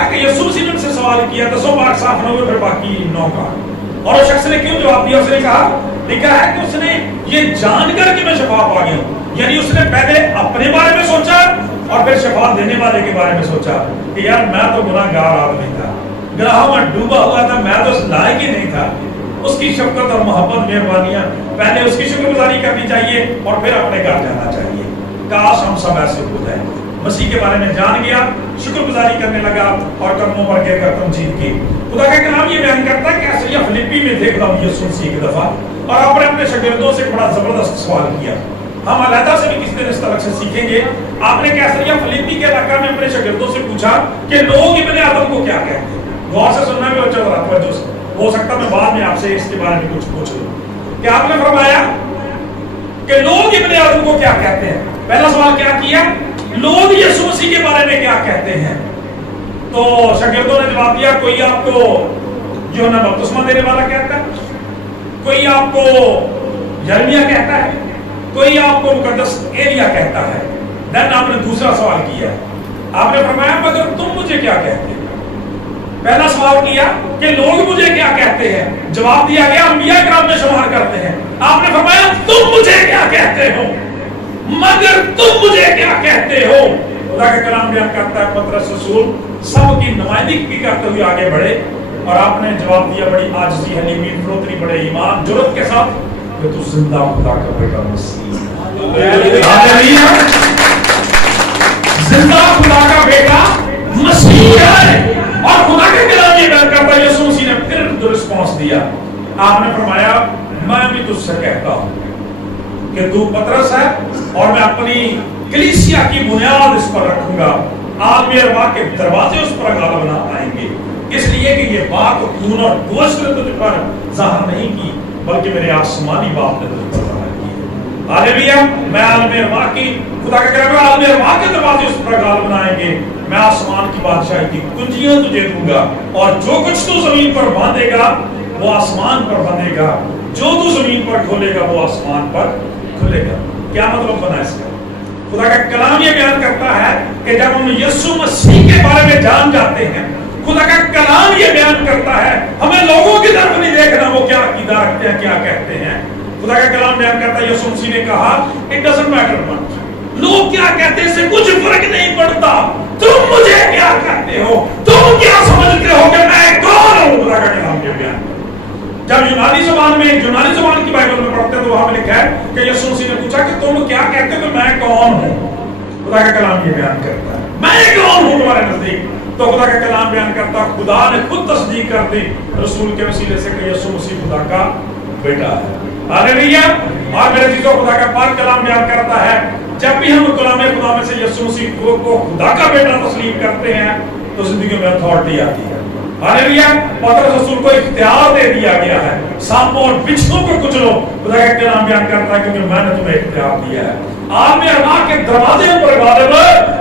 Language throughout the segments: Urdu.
ہے کہ یسوع مسیح نے ان سے سوال کیا 10 بار صاف نہ ہوئے پھر باقی 9 کا. اور اس شخص نے کیوں جواب دیا؟ اس نے کہا، لکھا ہے کہ اس نے یہ جان کر کہ میں شفا پا گیا ہوں. یعنی اس نے پہلے اپنے بارے میں سوچا اور پھر شفا دینے والے کے بارے میں سوچا کہ یار میں تو گناہ گار آدمی تھا، گناہوں میں ڈوبا ہوا تھا، میں تو اس لائق ہی نہیں تھا. اس کی شفقت اور محبت مہربانیاں، پہلے اس کی شکر گزاری کرنی چاہیے اور پھر اپنے گھر جانا چاہیے. کاش ہم سب ایسے ہو جائیں. مسیح کے بارے میں جان گیا، شکر گزاری کرنے لگا اور قدموں پر گر کر تمجید کی. خدا کا کلام یہ بیان کرتا ہے کہ ایسے یہ فلپی میں دیکھ رہا ہوں یسوع مسیح کی دفعہ، اور آپ نے اپنے شاگردوں سے بڑا زبردست سوال کیا. ہم علیحدہ سے بھی کس دن اس طرح سے سیکھیں گے. آپ نے کیسریا فلپی کے علاقہ میں اپنے شاگردوں سے پوچھا کہ لوگ ابن آدم کو کیا کہتے ہیں. غور سے سننا بھی اچھا رہا توجہ سے، ہو سکتا میں بعد میں آپ سے اس کے بارے میں کچھ پوچھ لوں. کہ آپ نے فرمایا کہ لوگ ابن آدم کو کیا کہتے ہیں. پہلا سوال کیا کیا؟ لوگ یسوع مسیح کے بارے میں کیا کہتے ہیں. تو شاگردوں نے جواب دیا، کوئی آپ کو یوحنا بپتسمہ دینے والا کہتا ہے، کوئی آپ کو یرمیا کہتا ہے، کوئی آپ کو مقدس ایلیا کہتا ہے. دین آپ نے دوسرا سوال کیا، آپ نے فرمایا مگر تم مجھے کیا کہتے ہیں. پہلا سوال کیا کہ لوگ مجھے کیا کہتے ہیں، جواب دیا گیا انبیاء کرام میں شمار کرتے ہیں. آپ نے فرمایا تم مجھے کیا کہتے ہو، مگر تم مجھے کیا کہتے ہو. خدا کا کلام بیان کرتا ہے پترس رسول سب کی نمائندگی کرتے ہوئے آگے بڑھے اور آپ نے جواب دیا بڑی عاجزی، حلیمی، فروتنی، بڑے ایمان، جرأت کے ساتھ کہ تو زندہ خدا کا بیٹا مسیح، زندہ خدا کا بیٹا مسیح ہے. اور خدا کا کلام یہ بیان کرتا ہے یسوع مسیح نے پھر رسپانس دیا. آپ نے فرمایا میں بھی تجھ سے کہتا ہوں کہ تو پترس ہے اور میں اپنی کلیسیا کی بنیاد اس پر رکھوں گا، عالم ارواح کے دروازے اس پر غالب نہ آئیں گے. اس لیے کہ یہ بات خون اور گوشت نے تجھ پر ظاہر نہیں کی بلکہ میرے آسمانی باپ نے تجھ پر ظاہر کی ہے. ہاللیلویا. میں عالم ارواح کی، خدا کا کہنا ہے عالم ارواح کے دروازے اس پر غالب نہ آئیں گے. میں آسمان کی بادشاہی کی کنجیاں تجھے دوں گا اور جو کچھ تو زمین پر باندھے گا وہ آسمان پر باندھے گا، جو تو زمین پر کھولے گا وہ آسمان پر کھلے گا. کیا مطلب بنا اس کا؟ خدا کا کلام یہ بیان کرتا ہے کہ جب ہم یسوع مسیح کے بارے میں جان جاتے ہیں، خدا کا کلام یہ بیان کرتا ہے ہمیں لوگوں کی طرف نہیں دیکھنا وہ کیا عقیدہ رکھتے ہیں، کیا کہتے ہیں. خدا کا کلام بیان کرتا ہے یسوع مسیح نے کہا اٹ ڈزنٹ میٹر مچ، لوگ کیا کہتے ہیں سے کچھ فرق نہیں پڑتا، تم مجھے کیا کہتے ہو، تم کیا سمجھتے ہو کہ میں کون ہوں. خدا کا کلام یہ بیان جب یونانی زبان کی بائبل میں پڑھتے ہیں تو وہاں پہ لکھا ہے کہ یسوع مسیح نے پوچھا کہ تم کیا کہتے ہو کہ میں کون ہوں. خدا کا کلام یہ بیان کرتا ہے میں کون ہوں تمہارے نزدیک. تو خدا کا کلام بیان کرتا ہے خدا نے خود تصدیق کر دی رسول کے وسیلے سے کہ یسوع مسیح خدا کا بیٹا ہے. ہاللیلویا. اور میرے عزیزو خدا کا پاک کلام بیان کرتا ہے جب بھی ہم کلام خدا میں سے یسوع مسیح کو خدا کا بیٹا تسلیم کرتے ہیں تو زندگی میں اتھارٹی آتی ہے. ہاللیلویا. پترس رسول کو اختیار دے دیا گیا ہے، سانپوں اور بچھوؤں کو کچلو. خدا کا کلام بیان کرتا ہے کیونکہ میں نے تمہیں اختیار دیا ہے. عالم ارواح کے دروازے پر غالب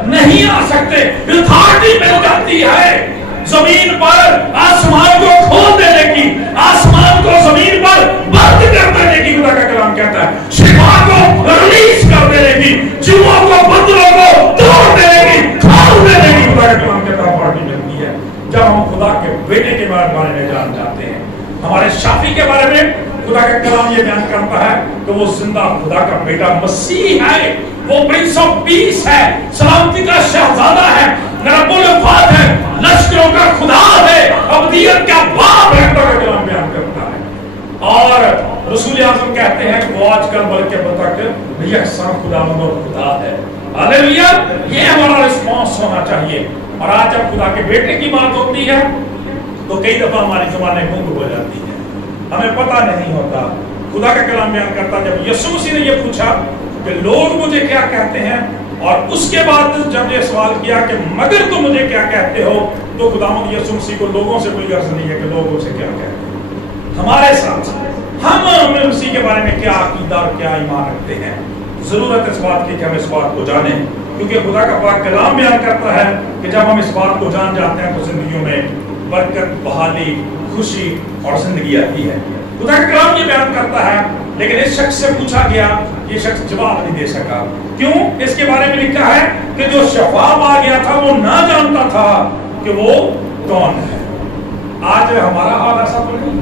نہیں آ سکتے. اتھارٹی مل جاتی ہے زمین پر آسمان کو کھول دینے کی، آسمان کو زمین پر بند کر دینے کی. خدا کا کلام کہتا ہے شفا کو ریلیز کر دینے کی، جوؤں کو بندروں کو توڑ دینے کی، کھول دینے کی. خدا کا کلام کہتا ہے اتھارٹی ملتی ہے جب ہم خدا کے بیٹے کے بارے میں جان جاتے ہیں. ہمارے شافی کے بارے میں خدا کا کلام یہ بیان کرتا ہے کہ وہ زندہ خدا کا بیٹا مسیح ہے، وہ پرنس آف پیس ہے، سلامتی کا شہزادہ ہے، رب الفات ہے، لشکروں کا خدا ہے، ابدیت کا باپ ہے. خدا کا کلام بیان کرتا ہے. اور رسول اعظم کہتے ہیں کہ وہ آج کل بلکہ بتک یکساں خداوند اور خدا ہے. ہاللیلویا. یہ ہمارا رسپانس ہونا چاہیے. اور آج جب خدا کے بیٹے کی بات ہوتی ہے تو کئی دفعہ ہماری زبانیں گنگ ہو جاتی ہیں، ہمیں پتہ نہیں ہوتا. خدا کا کلام بیان کرتا جب یسوع مسیح نے یہ پوچھا کہ لوگ مجھے کیا کہتے ہیں اور اس کے بعد جب یہ سوال کیا کہ مگر تم مجھے کیا کہتے ہو، تو خداوند یسوع مسیح کو لوگوں سے کوئی غرض نہیں ہے کہ لوگ اسے کیا کہتے ہیں. ہمارے ساتھ ہم مسیح کے بارے میں کیا عقیدہ اور کیا ایمان رکھتے ہیں. ضرورت اس بات کی کہ ہم اس بات کو جانیں، کیونکہ خدا کا پاک کلام بیان کرتا ہے کہ جب ہم اس بات کو جان جاتے ہیں تو زندگیوں میں برکت، بحالی، خوشی اور زندگی آتی ہے. خدا کا کلام یہ بیان کرتا ہے. لیکن اس شخص سے پوچھا گیا، یہ شخص جواب نہیں دے سکا. کیوں؟ اس کے بارے میں لکھا ہے کہ جو شفا پا گیا تھا وہ نہ جانتا تھا کہ وہ کون ہے. آج ہمارا حال ایسا تو نہیں.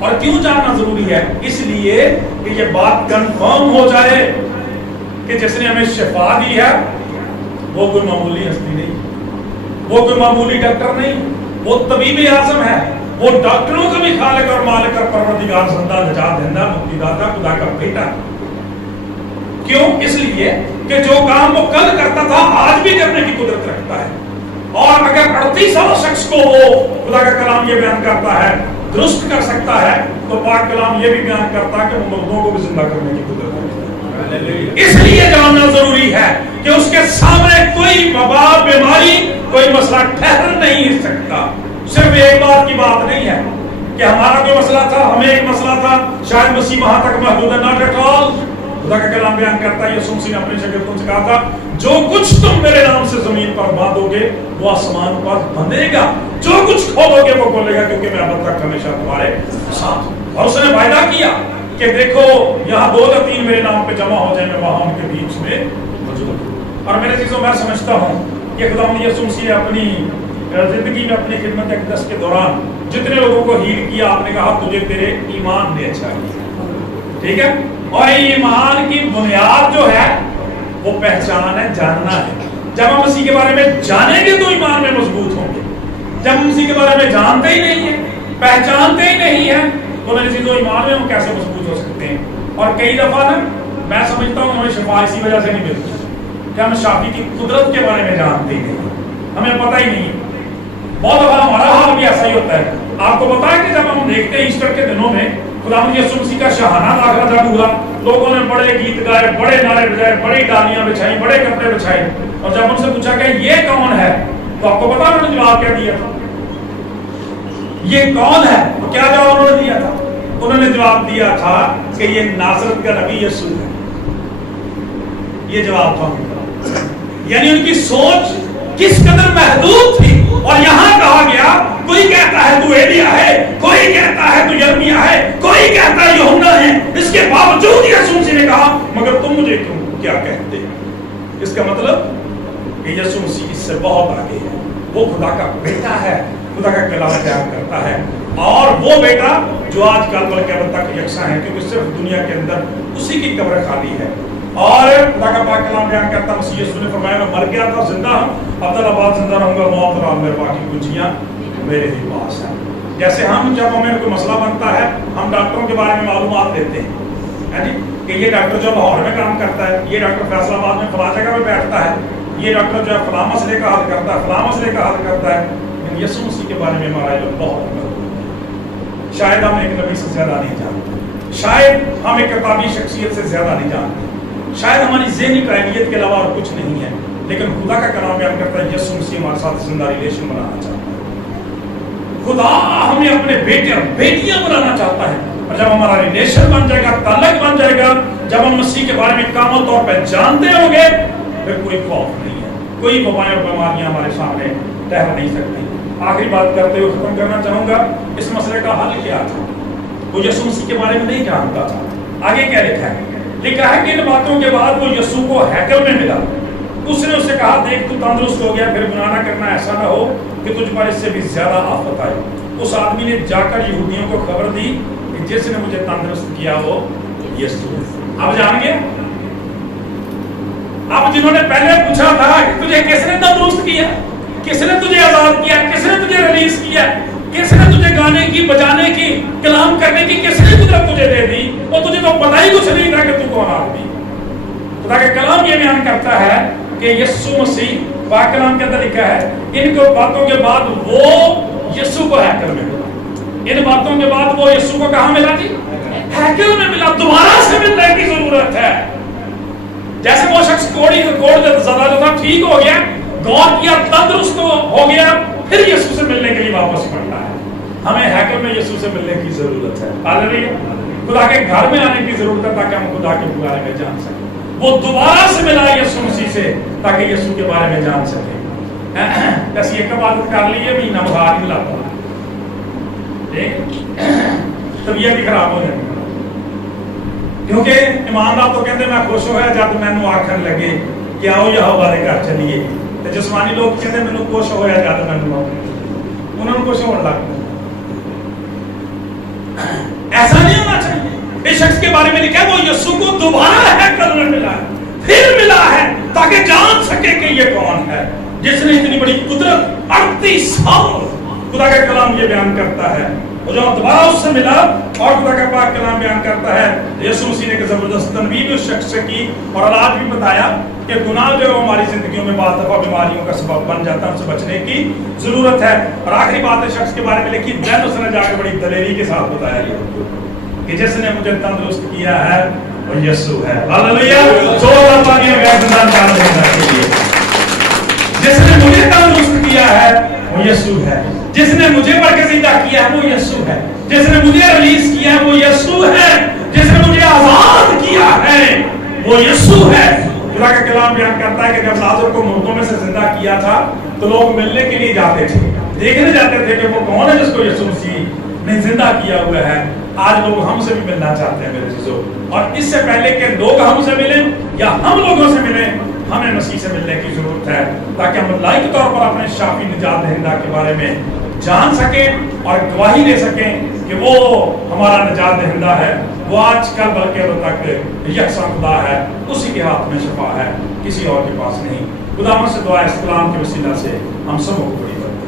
اور کیوں جاننا ضروری ہے؟ اس لیے کہ یہ بات کنفرم ہو جائے کہ جس نے ہمیں شفا دی ہے وہ کوئی معمولی ہستی نہیں, وہ کوئی معمولی ڈاکٹر نہیں, وہ طبیب اعظم ہے, وہ ڈاکٹروں کا بھی خالق اور مالک اور پروردگار, زندہ نجات دہندہ, مقتی داتا, خدا کا بیٹا. کیوں؟ اس لیے کہ جو کام وہ کل کرتا تھا آج بھی کرنے کی قدرت رکھتا ہے. اور اگر 38 سال شخص کو وہ خدا کا کلام یہ بیان کرتا ہے درست کر سکتا ہے, تو پاک کلام یہ بھی بیان کرتا ہے کہ وہ مردوں کو بھی زندہ کرنے کی قدرت رکھتا ہے. اس لیے جاننا ضروری ہے کہ اس کے سامنے کوئی وبا, بیماری, کوئی مسئلہ ٹھہر نہیں سکتا. صرف ایک بات کی بات نہیں ہے کہ ہمارا کوئی مسئلہ تھا, ہمیں ایک مسئلہ تھا, شاید مسیح وہاں تک محدود ہے. Not at all. خدا کا کلام بیان کرتا ہے, یسوع مسیح نے اپنے شاگردوں سے کہا تھا جو کچھ تم میرے نام سے زمین پر باندھو گے وہ آسمان پر بندھے گا, جو کچھ کھولو گے وہ کھولے گا, کیونکہ میں اب تک ہمیشہ تمہارے ساتھ. اور اس نے وعدہ کیا کہ دیکھو یہاں 2 یا 3 میرے نام پہ جمع ہو جائیں میں وہاں ان کے بیچ میں موجود ہوں. اور میرے چیزوں میں سمجھتا ہوں کہ خدا یسوع مسیح نے اپنی زندگی میں اپنی خدمت اقدس کے دوران جتنے لوگوں کو ہیل کیا, آپ نے کہا تجھے تیرے ایمان نے اچھا کیا. ٹھیک ہے. اور ایمان کی بنیاد جو ہے وہ پہچان ہے, جاننا ہے. جب ہم مسیح کے بارے میں جانیں گے تو ایمان میں مضبوط ہوں گے. جب ہم مسیح کے بارے میں جانتے ہی نہیں ہیں, پہچانتے ہی نہیں ہیں, تو میری چیزوں ایمان میں ہم کیسے مضبوط ہو سکتے ہیں. اور کئی دفعہ نا میں سمجھتا ہوں ہمیں شفا اسی وجہ سے نہیں ملتی کہ ہم شافی کی قدرت کے بارے میں جانتے ہی نہیں, ہمیں پتہ ہی نہیں. بہت دفعہ ہمارا حال بھی ایسا ہی ہوتا ہے. آپ کو پتا ہے کہ جب ہم دیکھتے ہیں ایسٹر کے دنوں میں خداوند یسوع مسیح کا شاہانہ داخلہ جب ہوا, لوگوں نے بڑے گیت گائے, بڑے نعرے بجائے, بڑی ڈالیاں بچھائی, بڑے کپڑے بچھائے. اور جب ان سے پوچھا کہ یہ کون ہے تو آپ کو پتا انہوں نے جواب کیا دیا تھا؟ یہ کون ہے تو کیا جواب انہوں نے دیا تھا؟ انہوں نے جواب دیا تھا کہ یہ ناصرت کا نبی یسوع ہے. یہ جواب تھا. یعنی ان کی سوچ کس قدر محدود تھی. اور یہاں کہا گیا کوئی کہتا ہے تو ایلیا ہے, کوئی کہتا ہے تو یرمیا ہے, کوئی کہتا ہے یوحنا ہے. اس کے باوجود یسوع مسیح نے کہا مگر تم مجھے کیا کہتے ہیں؟ اس کا مطلب کہ یسوع مسیح اس سے بہت آگے ہے. وہ خدا کا بیٹا ہے, خدا کا کلام بیان کرتا ہے. اور وہ بیٹا جو آج کل بلکہ اب تک یکساں ہے, کیونکہ صرف دنیا کے اندر اسی کی قبر خالی ہے. اور خدا کا پاک کلام بیان کرتا مسیح یسوع نے فرمایا میں مر گیا تھا, زندہ ہوں, ابدالآباد زندہ رہوں گا, موت اور میرے باقی کنجیاں میرے ہی پاس ہیں. جیسے ہم جب ہمیں کوئی مسئلہ بنتا ہے ہم ڈاکٹروں کے بارے میں معلومات دیتے ہیں کہ یہ ڈاکٹر جو لاہور میں کام کرتا ہے, یہ ڈاکٹر فیصل آباد میں فلاں جگہ پہ بیٹھتا ہے, یہ ڈاکٹر جو ہے فلاں مسئلے کا حل کرتا ہے, فلاں مسئلے کا حل کرتا ہے. لیکن یسوع مسیح کے بارے میں ہمارا علم بہت محدود ہے. شاید ہم ایک نبی سے زیادہ نہیں جانتے, شاید ہم ایک کتابی شخصیت سے زیادہ نہیں جانتے, شاید ہماری ذہنی قائلیت کے علاوہ اور کچھ نہیں ہے. لیکن خدا کا کلام بیان کرتا ہے یسوع مسیح ہمارے ساتھ زندہ ریلیشن بنانا چاہتا ہے. خدا ہمیں اپنے بیٹے اور بیٹیاں بنانا چاہتا ہے. اور جب ہمارا ریلیشن بن جائے گا, تعلق بن جائے گا, جب ہم مسیح کے بارے میں کامل طور پہ جانتے ہوں گے, پھر کوئی خوف نہیں ہے, کوئی وبائیں اور بیماریاں ہمارے سامنے ٹھہر نہیں سکتی. آخری بات کرتے ہوئے ختم کرنا چاہوں گا, اس مسئلے کا حل کیا تھا؟ وہ یسوع مسیح کے بارے میں نہیں جانتا تھا. آگے کیا لکھا ہے؟ لکھا ہے کہ ان باتوں کے بعد وہ یسوع کو ہیکل میں ملا. اس نے اسے کہا دیکھ تو تندرست ہو گیا, پھر گناہ نہ کرنا, ایسا نہ ہو کہ تجھ پر اس سے بھی زیادہ آفت آئے. اس آدمی نے جا کر یہودیوں کو خبر دی کہ جس نے مجھے تندرست کیا وہ یسوع. اب جان گے, اب جنہوں نے پہلے پوچھا تھا کہ تجھے کس نے تندرست کیا, کس نے تجھے آزاد کیا, کس نے تجھے ریلیز کیا, کس نے تجھے گانے کی, بجانے کی, کلام کرنے کی کس نے قدرت تجھے دے دی, اور تجھے تو پتہ ہی کچھ نہیں تھا کہ تو کون آدمی. خدا کا کلام یہ بیان کرتا ہے کہ یسوع مسیح, پاک کلام کے اندر لکھا ہے ان کو باتوں کے بعد وہ یسوع کو ہیکل میں ملا. ان باتوں کے بعد وہ یسوع کو کہاں ملا جی؟ ہیکل میں ملا. دوبارہ سے ملنے کی ضرورت ہے. جیسے وہ شخص کوڑ زدہ جو تھا ٹھیک ہو گیا, غور کیا, تندرست ہو گیا, پھر یسوع سے ملنے کے لیے واپس پڑتا ہے. ہمیں ہیکل میں یسوع سے ملنے کی ضرورت ہے. ہاللیلویا. خدا کے گھر میں آنے کی ضرورت ہے تاکہ ہم خدا کے بارے میں جان سکیں. وہ دوبارہ سے ملا یسوع مسیح سے تاکہ یسوع کے بارے میں جان سکے. بس یہ عبادت کر لیے مہینہ بخار نہیں لاتا, طبیعت ہی خراب ہو جائے. کیونکہ ایماندار تو کہتے میں خوش ہوا جب مینو آخر لگے کہ آؤ یہوہ دے گھر چلیے, تے جسمانی لوگ کہندے مینوں کچھ ہویا جا تے مینوں انہاں نوں کچھ ہون لگ پیا. ایسا نہیں ہونا چاہیے. اس شخص کے بارے میں لکھا ہے وہ یسوع کو دوبارہ ہیکل میں ملا ہے, پھر ملا ہے تاکہ جان سکے کہ یہ کون ہے جس نے اتنی بڑی قدرت 38 سال خدا کا کلام یہ بیان کرتا ہے. وہ جو دوبارہ اس سے ملا اور خدا کا پاک کلام بیان کرتا ہے. یسوع مسیح نے زبردست تنبیہ اس شخص سے کی اور علاج بھی بتایا کہ گناہ جو ہے ہماری زندگیوں میں بعض دفعہ بیماریوں کا سبب بن جاتا ہے, ان سے بچنے کی ضرورت ہے. اور آخری بات اس شخص کے بارے میں لکھی, دین اس نے جا کے بڑی دلیری کے ساتھ بتایا یہ کہ جس نے مجھے تندرست کیا ہے وہ یسوع ہے. ہاللویا. زور پاکیوں کا زندہ جان دینا کے لیے جس نے مجھے تندرست کیا ہے وہ یسوع ہے. جس نے مجھے برگزیدہ کیا ہے وہ یسوع ہے. جس نے مجھے ریلیز کیا ہے وہ یسوع ہے. جس نے مجھے آزاد کیا ہے وہ یسوع ہے. خدا کا کلام بیان کرتا ہے کہ جب لازر کو مردوں میں سے زندہ کیا تھا تو لوگ ملنے کے لیے جاتے تھے, دیکھنے جاتے تھے کہ وہ کون ہے جس کو یسوع مسیح نے زندہ کیا ہوا ہے. آج لوگ ہم سے بھی ملنا چاہتے ہیں میرے چیزوں, اور اس سے پہلے کہ لوگ ہم سے ملیں یا ہم لوگوں سے ملیں, ہمیں مسیح سے ملنے کی ضرورت ہے تاکہ ہم لائق طور پر اپنے شافی نجات دہندہ کے بارے میں جان سکیں اور گواہی دے سکیں کہ وہ ہمارا نجات دہندہ ہے. وہ آج کل بلکہ اب تک یکساں خدا ہے, اسی کے ہاتھ میں شفا ہے, کسی اور کے پاس نہیں. خدا ہم سے دعا اس کلام کے وسیلہ سے ہم سب کو بڑی برکت.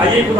آئیے خدا